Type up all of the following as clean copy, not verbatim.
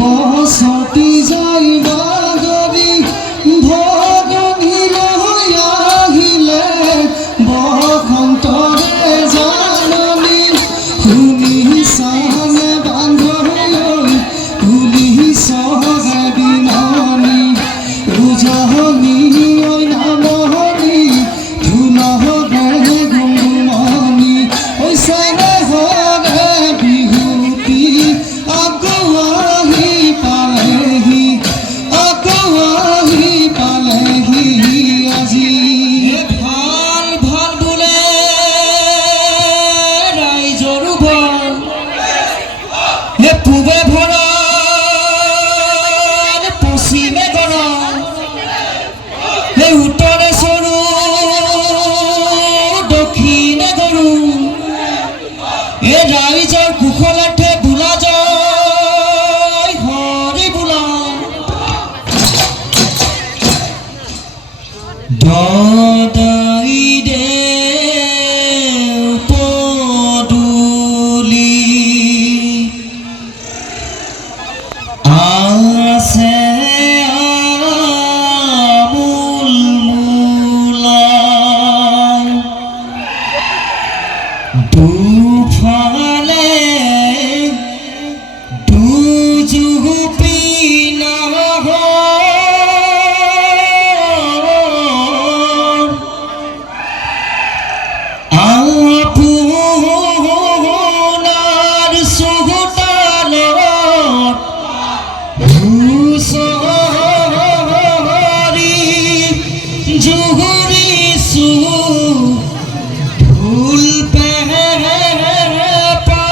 বসতি যাই বাগৰি ভগনীলৈ আহিলে বসন্তৰে জাননী শুনিছানে বান্ধৈ পুলিচৰে বিননি উজনি নামনি ধুলৰে গুণগুমনি ঐচাৰে হৰে বিহুতি আকৌ আহি পালেহি আজি ভাল ভাল বোলে ৰাইজৰো ভাল পূবে ভৰণ পশ্চিমে গৰম উত্তৰে চৰু দক্ষিণে গৰু ৰাইজৰ কুশলাৰ্থে বোলা জয় হৰি বোলা দদাই দেও পদূলি আছে আমূল মূলা দুফালে দুজুপি আপোনাৰ চোতালত হুঁচৰি জুৰিছোঁ ঢোল পেঁপা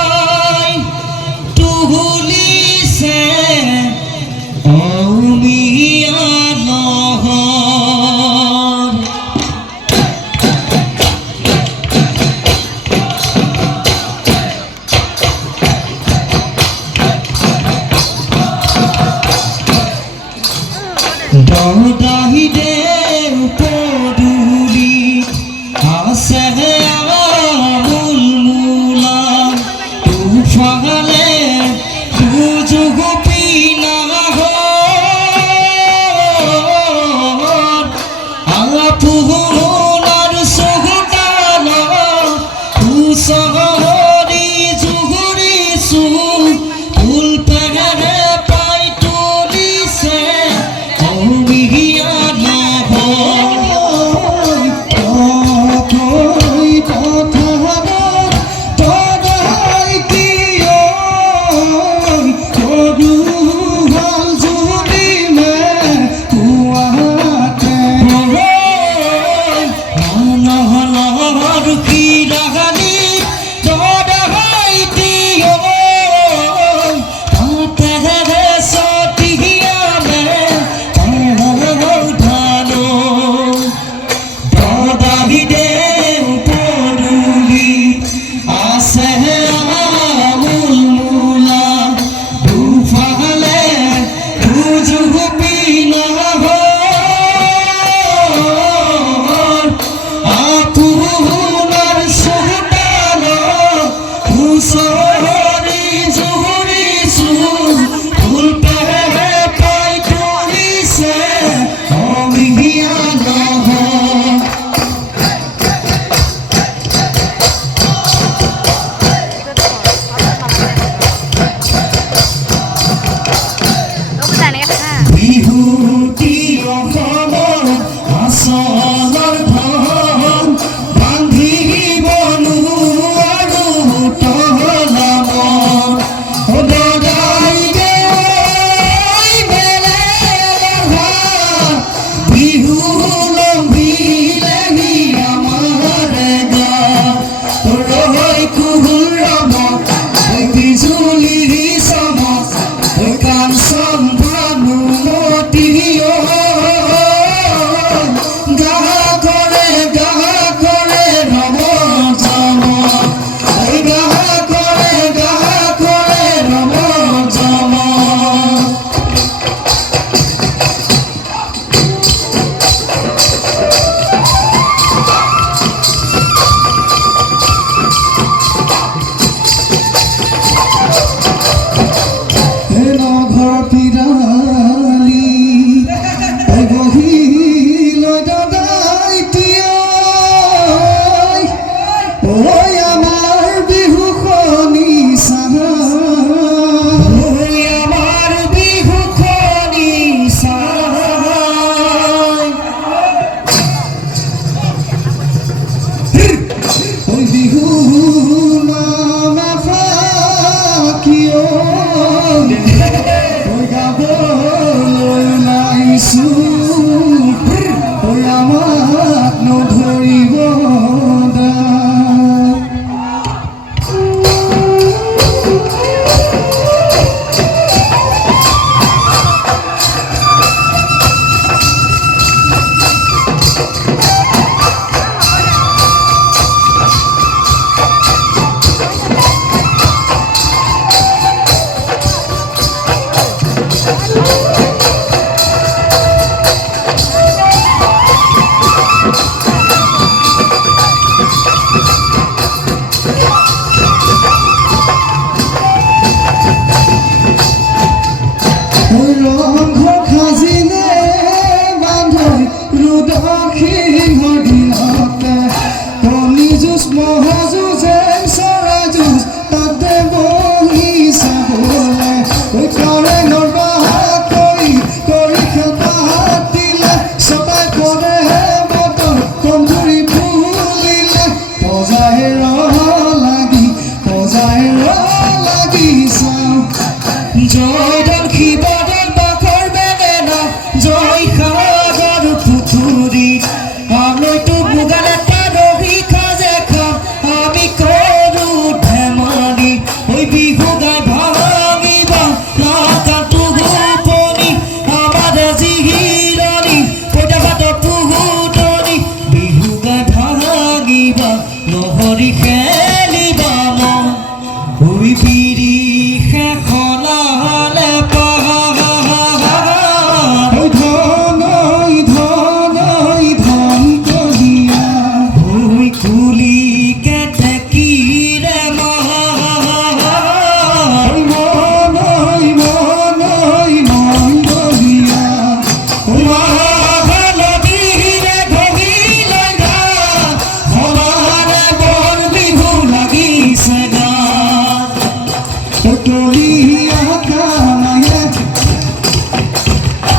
তলিয়া কানায়ে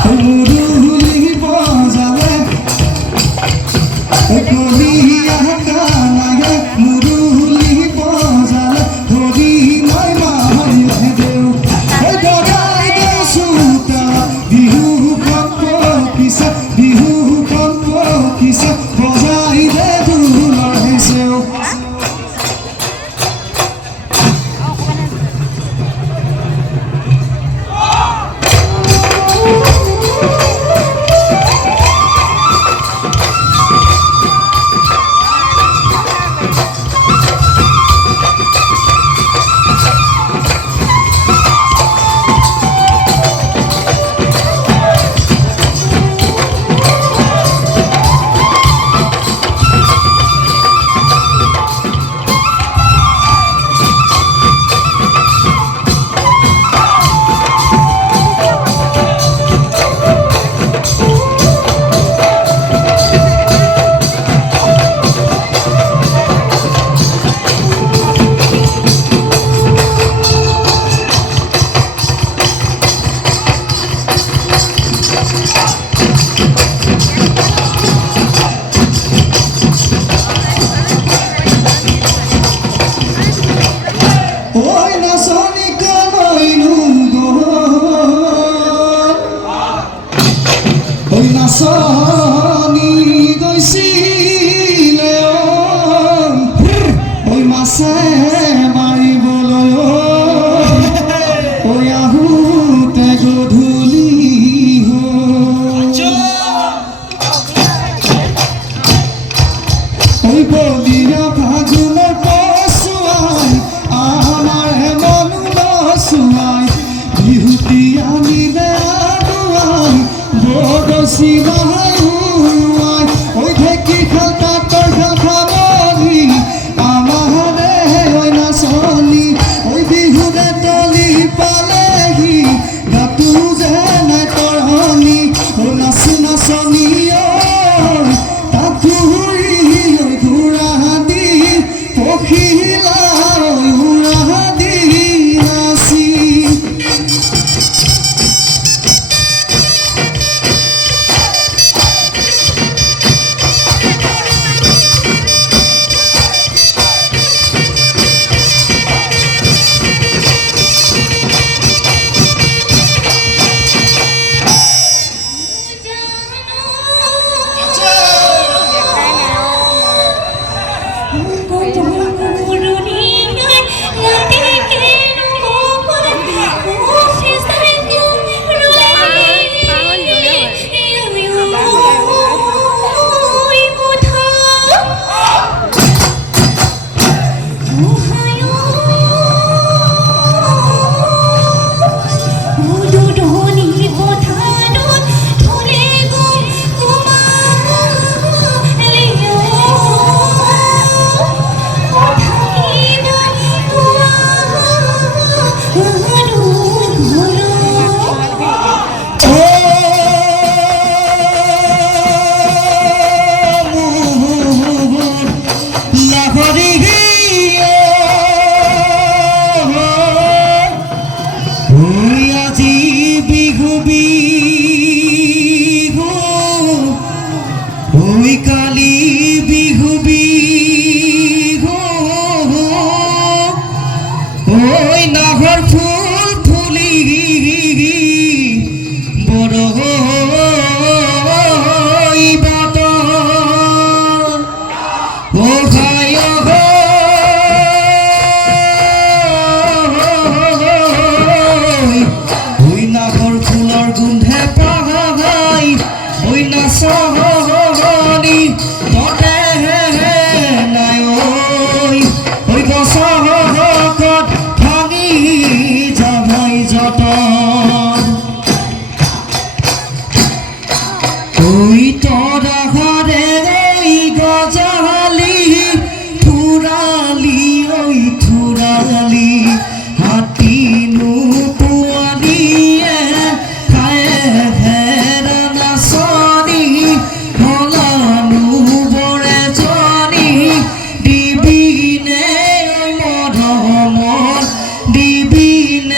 মুৰুলি বজালে তলিয়া কানায়ে মুৰুলি বজালে ধৰি নাই মাৰিলে দেউ দৰাই দেউ চুতা বিহুখন পকিছে বজাই দে ঢোলৰ হেঁচেও Oi, nações canoino Oi, nações গৈছিলে Oi, মাছে মাৰিবলৈ Oi, আহোঁতে গধূলি Oi, বলিয়া ফাগুনৰ পছুৱাই আমাৰে মনো নচুৱাই বিহুতি আনিলে আগুৱাই বৰদচি বাহাই উৰুৱাই ঐ ঢেঁকী খাল তাঁতৰ খাল খামনি আমাৰে ঐ নাচনি ঐ বিহুৰে তলি পালেহি গাটো যেনে তৰণি ঐ নাচো নাচনি ঐ তাত ঘূৰি ঐ ঘূৰা দি পখিলা ঐ উৰা দি নাচি কালি বিহু বিহু ওই নাহৰ ফুল ফুলি বড় বাতৰ ও ভাই ওই নাহৰ ফুলৰ গোন্ধে পাহাই ওই নাচনি ততে নাই ওই গছত ভাঙি যাবাই যতন ওই তৰাহাৰে ওই গজালি থুৰালি ওই থুৰালি হাতীনো পোৱালিয়ে খায় হেৰা নাচনি হলানো বৰে জনি দিবিনে মৰমত দিবিনে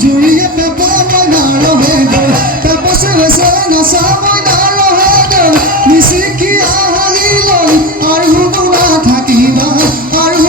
জুৰিয়ে পেপ মই নাৰহে গৈ পেপছে হৈছে নাচা মই নাৰহে গৈ নিচিকি আহিলৈ আৰু নাথাকিবা আৰু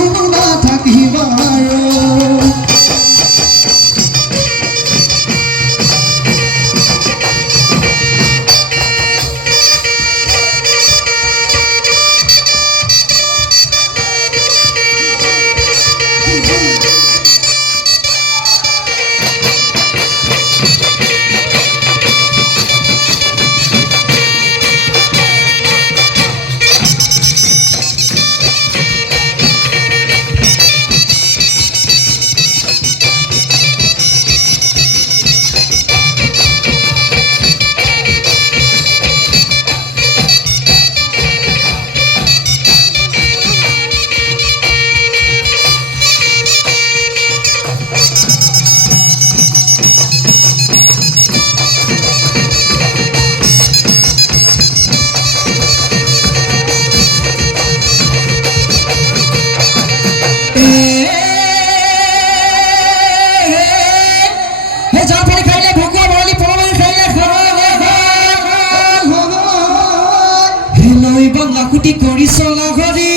লাকুটি কৰি চলা ঘৰি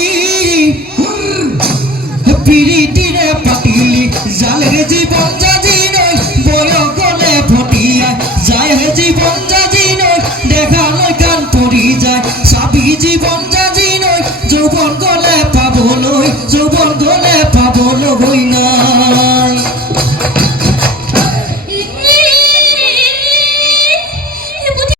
পিৰিতিৰে পাতিলি জালেৰে জীৱন জাজি নৈ বয়সলে ভটিয়াই যায় হে জীৱন জাজি নৈ দেখালৈ কাণ পৰি যায় চাবি জীৱন জাজি নৈ যৌৱন